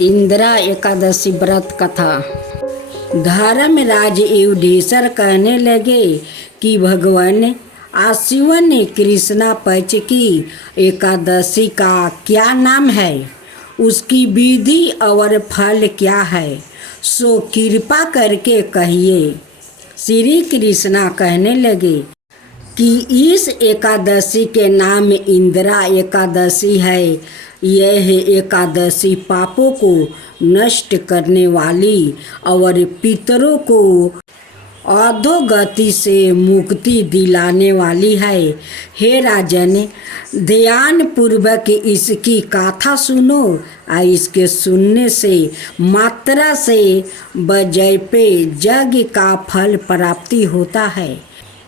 इंदिरा एकादशी व्रत कथा। धर्मराज युधिष्ठिर कहने लगे कि भगवान आश्विन कृष्णा पक्ष की एकादशी का क्या नाम है, उसकी विधि और फल क्या है, सो कृपा करके कहिए। श्री कृष्णा कहने लगे कि इस एकादशी के नाम इंदिरा एकादशी है। यह एकादशी पापों को नष्ट करने वाली और पितरों को अधोगति से मुक्ति दिलाने वाली है। हे राजन, ध्यान पूर्वक इसकी गाथा सुनो। इसके सुनने से मात्रा से बजय पे यज्ञ का फल प्राप्ति होता है।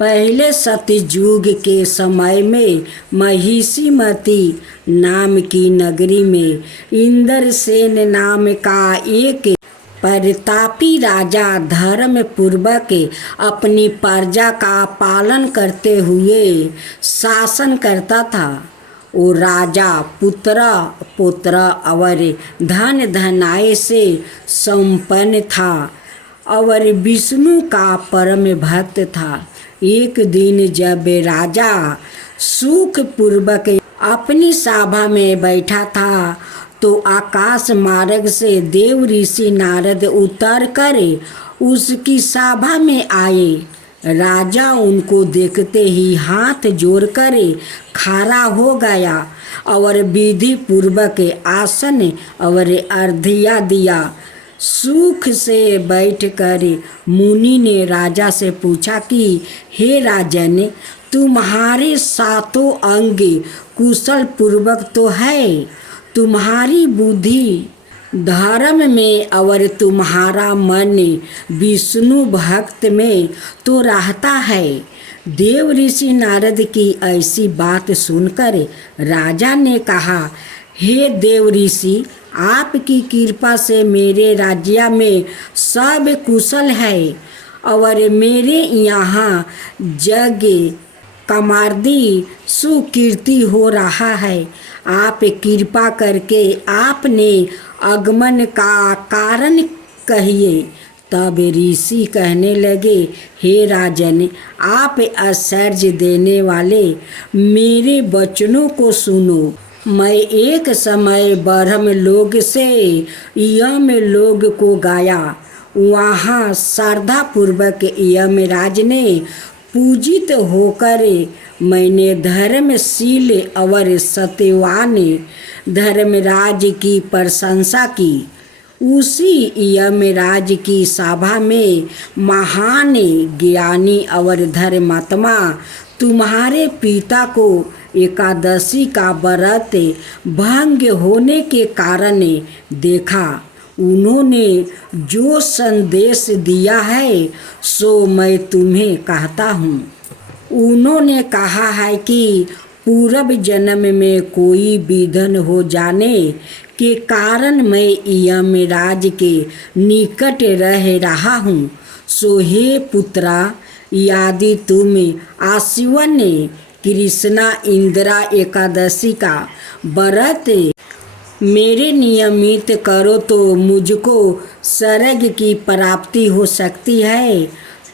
पहले सतयुग के समय में महिषीमती नाम की नगरी में इंद्रसेन नाम का एक प्रतापी राजा धर्म पूर्वक अपनी प्रजा का पालन करते हुए शासन करता था। वो राजा पुत्र पुत्र और धन धनाय से संपन्न था और विष्णु का परम भक्त था। एक दिन जब राजा सुख पूर्वक अपनी सभा में बैठा था तो आकाश मार्ग से देव ऋषि नारद उतर कर उसकी सभा में आए। राजा उनको देखते ही हाथ जोड़कर खड़ा हो गया और विधि पूर्वक आसन और अर्घ्य दिया। सुख से बैठकर मुनि ने राजा से पूछा कि हे राजन, तुम्हारे सातों अंग कुशल पूर्वक तो है, तुम्हारी बुद्धि धर्म में और तुम्हारा मन विष्णु भक्त में तो रहता है। देव ऋषि नारद की ऐसी बात सुनकर राजा ने कहा, हे देव ऋषि, आपकी कृपा से मेरे राज्य में सब कुशल है और मेरे यहाँ यज्ञ कमार्दी सुकीर्ति हो रहा है। आप कृपा करके आपने आगमन का कारण कहिए। तब ऋषि कहने लगे, हे राजन, आप आश्चर्य देने वाले मेरे वचनों को सुनो। मैं एक समय ब्रह्म लोक से यम लोक को गया। वहाँ श्रद्धा पूर्वक यमराज ने पूजित होकर मैंने धर्मशील और सत्यवान धर्मराज की प्रशंसा की। उसी यमराज की सभा में महान ज्ञानी और धर्मात्मा तुम्हारे पिता को एकादशी का व्रत भंग होने के कारण देखा। उन्होंने जो संदेश दिया है सो मैं तुम्हें कहता हूँ। उन्होंने कहा है कि पूर्व जन्म में कोई विघ्न हो जाने के कारण मैं यमराज के निकट रह रहा हूँ। सो हे पुत्रा, यदि तुम आश्विन कृष्णा इंदिरा एकादशी का व्रत मेरे नियमित करो तो मुझको स्वर्ग की प्राप्ति हो सकती है।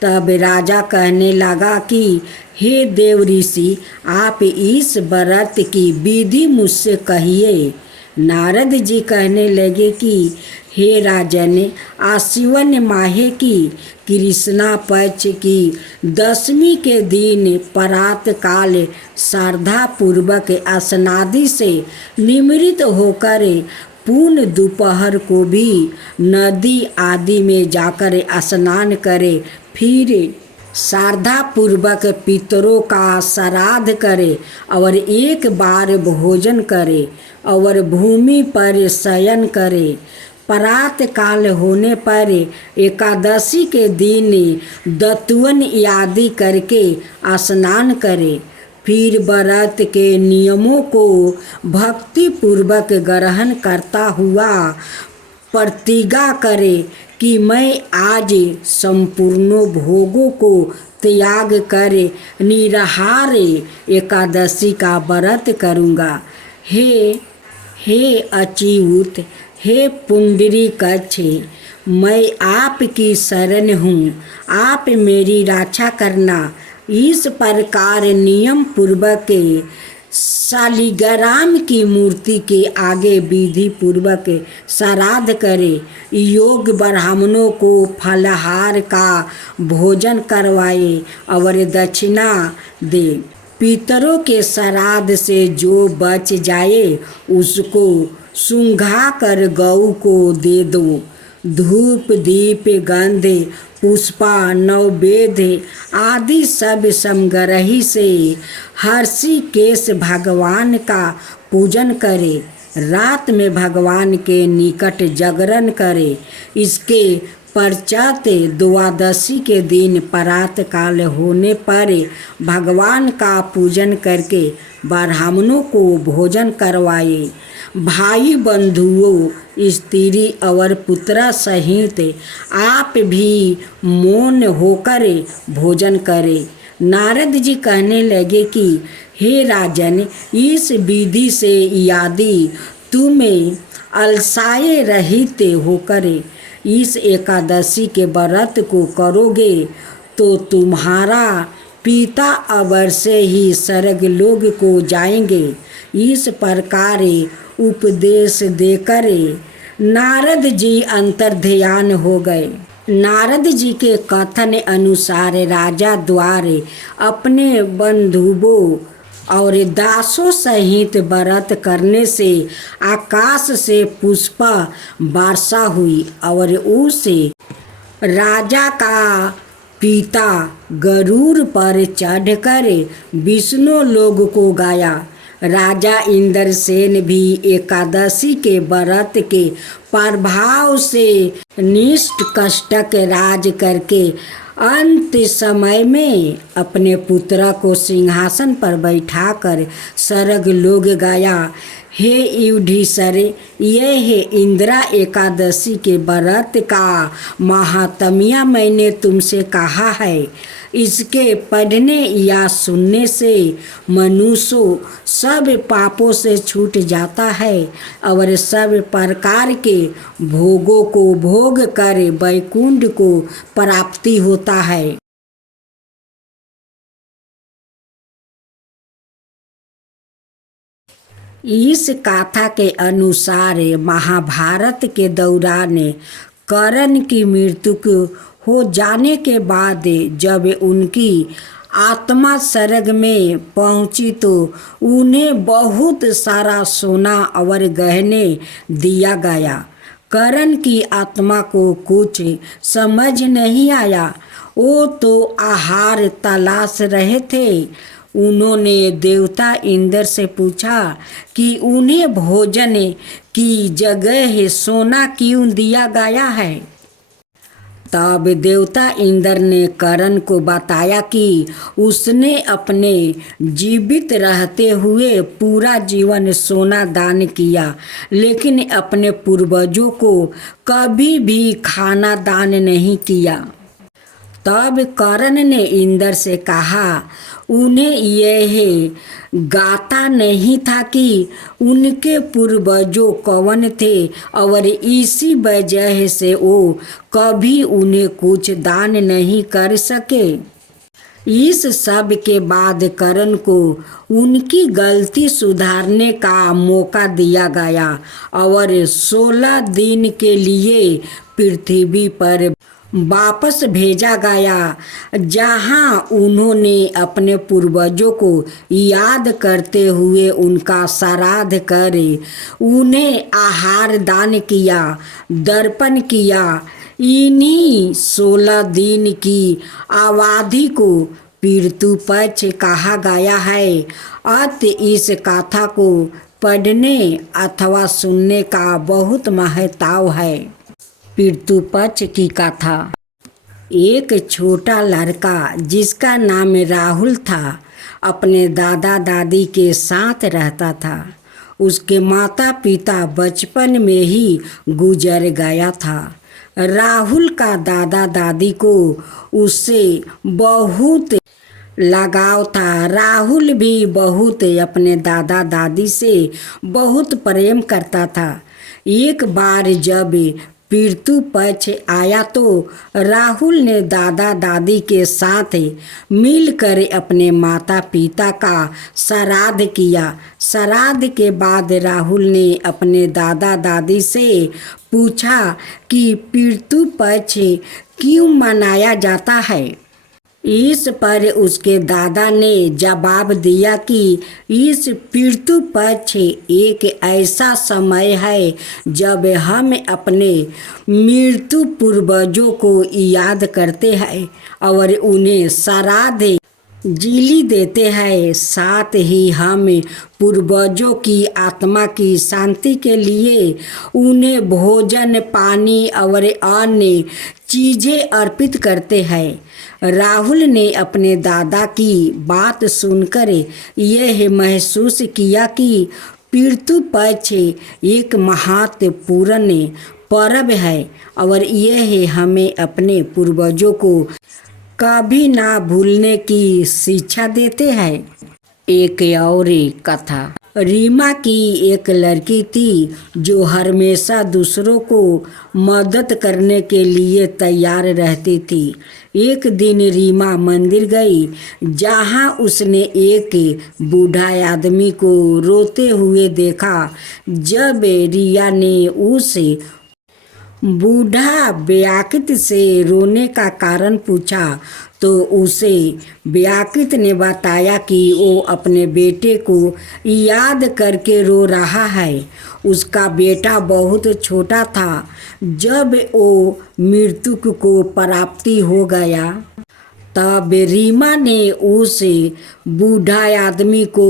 तब राजा कहने लगा कि हे देव ऋषि, आप इस व्रत की विधि मुझसे कहिए। नारद जी कहने लगे कि हे राजन, आश्विन माह की कृष्णा पक्ष की दशमी के दिन प्रात काल श्रद्धा पूर्वक स्नादि से निमृत होकर पूर्ण दोपहर को भी नदी आदि में जाकर स्नान करे, फिर श्रद्धा पूर्वक पितरों का श्राद्ध करे और एक बार भोजन करे और भूमि पर शयन करे। प्रात काल होने पर एकादशी के दिन दतवन आदि करके स्नान करे, फिर व्रत के नियमों को भक्ति पूर्वक ग्रहण करता हुआ प्रतिज्ञा करे कि मैं आज संपूर्ण भोगों को त्याग कर निराहार एकादशी का व्रत करूँगा। हे अच्युत, हे पुंडरीकाक्ष, मैं आपकी शरण हूँ, आप मेरी रक्षा करना। इस प्रकार नियम पूर्वक शालिग्राम की मूर्ति के आगे विधि पूर्वक श्राद्ध करे, योग ब्राह्मणों को फलाहार का भोजन करवाए और दक्षिणा दे। पितरों के श्राद्ध से जो बच जाए उसको सुंघा कर गऊ को दे दो। धूप दीप गंध पुष्पा नववेद्य आदि सब समग्रही से हर्षिकेश भगवान का पूजन करे। रात में भगवान के निकट जागरण करे। इसके पश्चात द्वादशी के दिन प्रातः काल होने पर भगवान का पूजन करके ब्राह्मणों को भोजन करवाए। भाई बंधुओं, स्त्री और पुत्र सहित आप भी मौन होकर भोजन करें। नारद जी कहने लगे कि हे राजन, इस विधि से यदि तुम अलसाए रहित होकर इस एकादशी के व्रत को करोगे तो तुम्हारा पिता अवश्य ही स्वर्गलोक को जाएंगे। इस प्रकार उपदेश देकर नारद जी अंतर्ध्यान हो गए। नारद जी के कथन अनुसार राजा द्वारे अपने बंधुओं और दासों सहित व्रत करने से आकाश से पुष्प वर्षा हुई और उसे राजा का पिता गरुड़ पर चढ़कर विष्णु लोक को गया। राजा इंद्रसेन भी एकादशी के व्रत के प्रभाव से निष्ठ कष्टक राज करके अंत समय में अपने पुत्र को सिंहासन पर बैठाकर स्वर्गलोक गया। हे युधिष्ठिर, यह है इंदिरा एकादशी के व्रत का महात्म्य मैंने तुमसे कहा है। इसके पढ़ने या सुनने से मनुष्य सब पापों से छूट जाता है और सब प्रकार के भोगों को भोग कर वैकुंठ को प्राप्ति होता है। इस कथा के अनुसार महाभारत के दौरान कर्ण की मृत्यु हो जाने के बाद जब उनकी आत्मा स्वर्ग में पहुंची तो उन्हें बहुत सारा सोना और गहने दिया गया। कर्ण की आत्मा को कुछ समझ नहीं आया। वो तो आहार तलाश रहे थे। उन्होंने देवता इंद्र से पूछा कि उन्हें भोजन की जगह सोना क्यों दिया गया है। तब देवता इंद्र ने कर्ण को बताया कि उसने अपने जीवित रहते हुए पूरा जीवन सोना दान किया, लेकिन अपने पूर्वजों को कभी भी खाना दान नहीं किया। तब कर्ण ने इंद्र से कहा, उन्हें यह गाता नहीं था कि उनके पूर्वजों कौन थे और इसी वजह से वो कभी उन्हें कुछ दान नहीं कर सके। इस सब के बाद कर्ण को उनकी गलती सुधारने का मौका दिया गया और 16 दिन के लिए पृथ्वी पर वापस भेजा गया, जहां उन्होंने अपने पूर्वजों को याद करते हुए उनका श्राद्ध कर उन्हें आहार दान किया, दर्पण किया। इन्हीं 16 दिन की अवधि को पितृ पक्ष कहा गया है। अत इस कथा को पढ़ने अथवा सुनने का बहुत महत्व है। पितृ पक्ष की कथा। एक छोटा लड़का जिसका नाम राहुल था, अपने दादा दादी के साथ रहता था। उसके माता पिता बचपन में ही गुजर गया था। राहुल का दादा दादी को उससे बहुत लगाव था। राहुल भी बहुत अपने दादा दादी से बहुत प्रेम करता था। एक बार जब पितृ पक्ष आया तो राहुल ने दादा दादी के साथ मिलकर अपने माता पिता का श्राद्ध किया। श्राद्ध के बाद राहुल ने अपने दादा दादी से पूछा कि पितृ पक्ष क्यों मनाया जाता है। इस पर उसके दादा ने जवाब दिया कि इस पितृ पक्ष एक ऐसा समय है जब हम अपने मृत्यु पूर्वजों को याद करते हैं और उन्हें श्राद्ध जीली देते हैं। साथ ही हम पूर्वजों की आत्मा की शांति के लिए उन्हें भोजन पानी और अन्य चीज़ें अर्पित करते हैं। राहुल ने अपने दादा की बात सुनकर यह महसूस किया कि पितृ पक्ष एक महत्वपूर्ण पर्व है और यह हमें अपने पूर्वजों को कभी ना भूलने की शिक्षा देते हैं। एक और कथा। रीमा की एक लड़की थी जो हमेशा दूसरों को मदद करने के लिए तैयार रहती थी। एक दिन रीमा मंदिर गई जहां उसने एक बूढ़ा आदमी को रोते हुए देखा। जब रिया ने उस बूढ़ा व्याकृत से रोने का कारण पूछा तो उसे व्याकृत ने बताया कि वो अपने बेटे को याद करके रो रहा है। उसका बेटा बहुत छोटा था जब वो मृत्यु को प्राप्ति हो गया। तब रीमा ने उस बूढ़ा आदमी को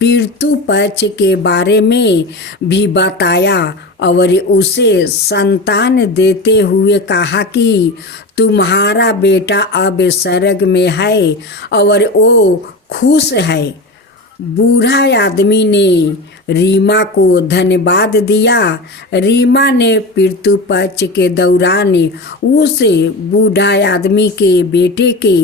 पितृ पक्ष के बारे में भी बताया और उसे संतान देते हुए कहा कि तुम्हारा बेटा अब स्वर्ग में है और वो खुश है। बूढ़ा आदमी ने रीमा को धन्यवाद दिया। रीमा ने पितृ पक्ष के दौरान उस बूढ़ा आदमी के बेटे के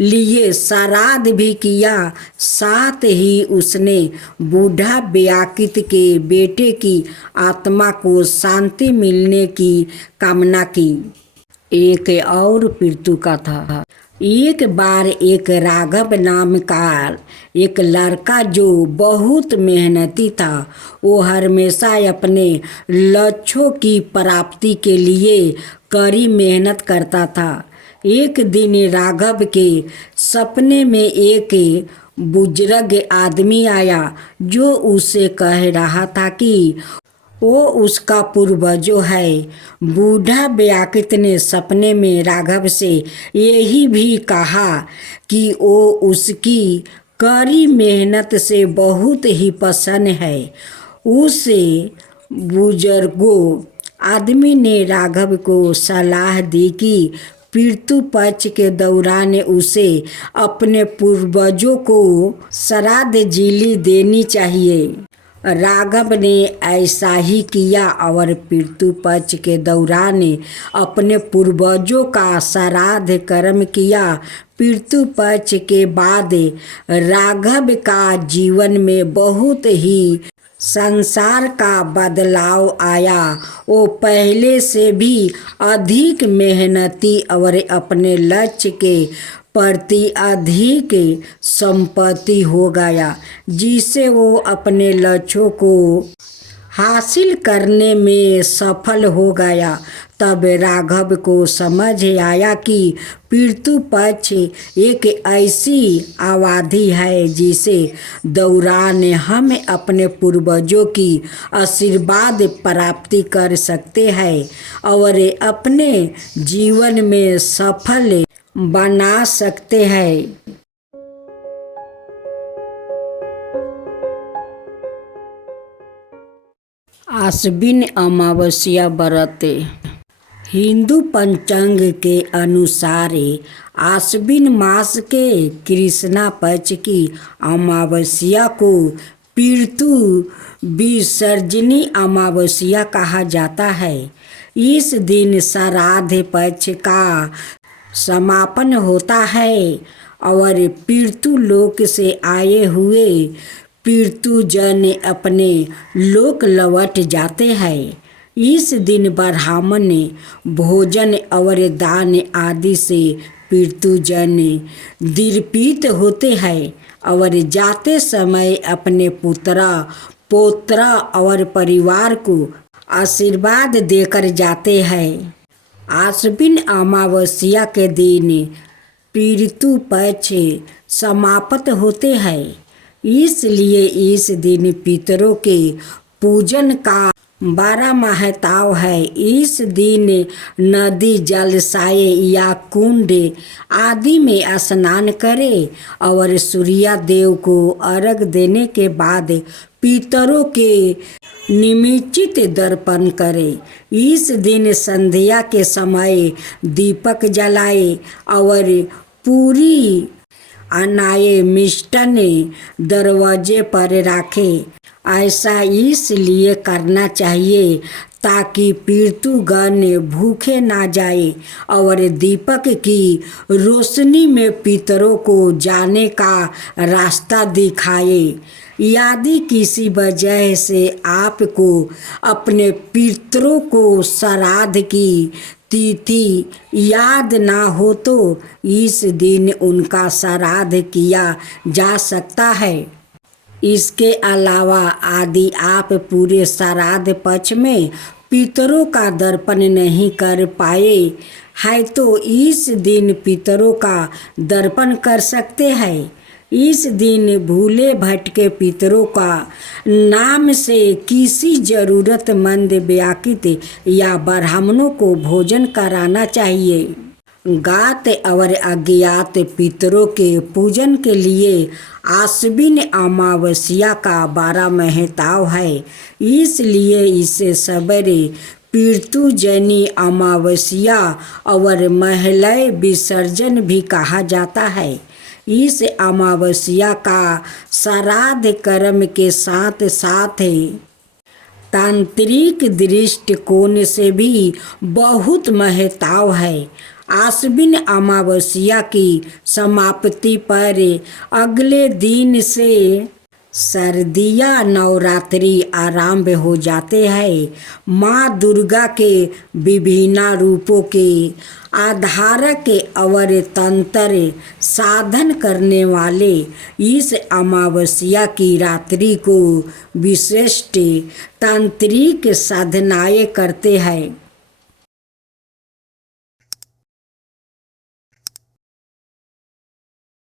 लिए श्राद्ध भी किया। साथ ही उसने बूढ़ा व्याकृत के बेटे की आत्मा को शांति मिलने की कामना की। एक और पितृ कथा। एक बार एक राघव नाम का एक लड़का जो बहुत मेहनती था, वो हमेशा अपने लक्ष्यों की प्राप्ति के लिए कड़ी मेहनत करता था। एक दिन राघव के सपने में एक बुजुर्ग आदमी आया जो उसे कह रहा था कि वो उसका पूर्वजो है। बूढ़ा व्याकृत ने सपने में राघव से यही भी कहा कि वो उसकी कड़ी मेहनत से बहुत ही प्रसन्न है। उस बुजुर्गों आदमी ने राघव को सलाह दी कि पितृ पक्ष के दौरान उसे अपने पूर्वजों को श्राद्ध जीली देनी चाहिए। राघव ने ऐसा ही किया और पितृ पक्ष के दौरान अपने पूर्वजों का श्राद्ध कर्म किया। पितृ पक्ष के बाद राघव का जीवन में बहुत ही संसार का बदलाव आया। वो पहले से भी अधिक मेहनती और अपने लक्ष्य के प्रति अधिक संपत्ति हो गया, जिससे वो अपने लक्ष्यों को हासिल करने में सफल हो गया। तब राघव को समझ आया कि पितृ पक्ष एक ऐसी अवधि है जिसे दौरान हम अपने पूर्वजों की आशीर्वाद प्राप्ति कर सकते हैं और अपने जीवन में सफल बना सकते हैं। आश्विन अमावस्या व्रत। हिंदू पंचांग के अनुसार आश्विन मास के कृष्णा पक्ष की अमावस्या को पितृ विसर्जनी अमावस्या कहा जाता है। इस दिन श्राद्ध पक्ष का समापन होता है और पितृ लोक से आए हुए पितृजन अपने लोक लौट जाते हैं। इस दिन ब्राह्मण भोजन और दान आदि से पितृजन दीर्पित होते हैं और जाते समय अपने पुत्रा पौत्रा और परिवार को आशीर्वाद देकर जाते हैं। आश्विन अमावस्या के दिन पितृ पक्ष समाप्त होते हैं, इसलिए इस दिन पितरों के पूजन का बड़ा महत्व है। इस दिन नदी जलाशय या कुंड आदि में स्नान करें और सूर्य देव को अर्घ देने के बाद पितरों के निमित्त दर्पण करें। इस दिन संध्या के समय दीपक जलाए और पूरी अनाए मिष्टान दरवाजे पर रखें। ऐसा इसलिए करना चाहिए ताकि पितृगण भूखे ना जाए और दीपक की रोशनी में पितरों को जाने का रास्ता दिखाए। यदि किसी वजह से आपको अपने पितरों को श्राद्ध की तिथि याद ना हो तो इस दिन उनका श्राद्ध किया जा सकता है। इसके अलावा यदि आप पूरे श्राद्ध पक्ष में पितरों का दर्पण नहीं कर पाए हैं तो इस दिन पितरों का दर्पण कर सकते हैं। इस दिन भूले भटके पितरों का नाम से किसी जरूरतमंद व्यक्ति या ब्राह्मणों को भोजन कराना चाहिए। ज्ञात और अज्ञात पितरों के पूजन के लिए आश्विन अमावस्या का बड़ा महत्व है, इसलिए इसे सवेरे पितृजनी अमावस्या और महिला विसर्जन भी कहा जाता है। इस अमावस्या का श्राद्ध कर्म के साथ साथ तांत्रिक दृष्टिकोण से भी बहुत महत्व है। आश्विन अमावस्या की समाप्ति पर अगले दिन से सर्दिया नवरात्रि आरंभ हो जाते हैं। माँ दुर्गा के विभिन्न रूपों के आधारक और तंत्र साधन करने वाले इस अमावस्या की रात्रि को विशिष्ट तांत्रिक साधनाएं करते हैं।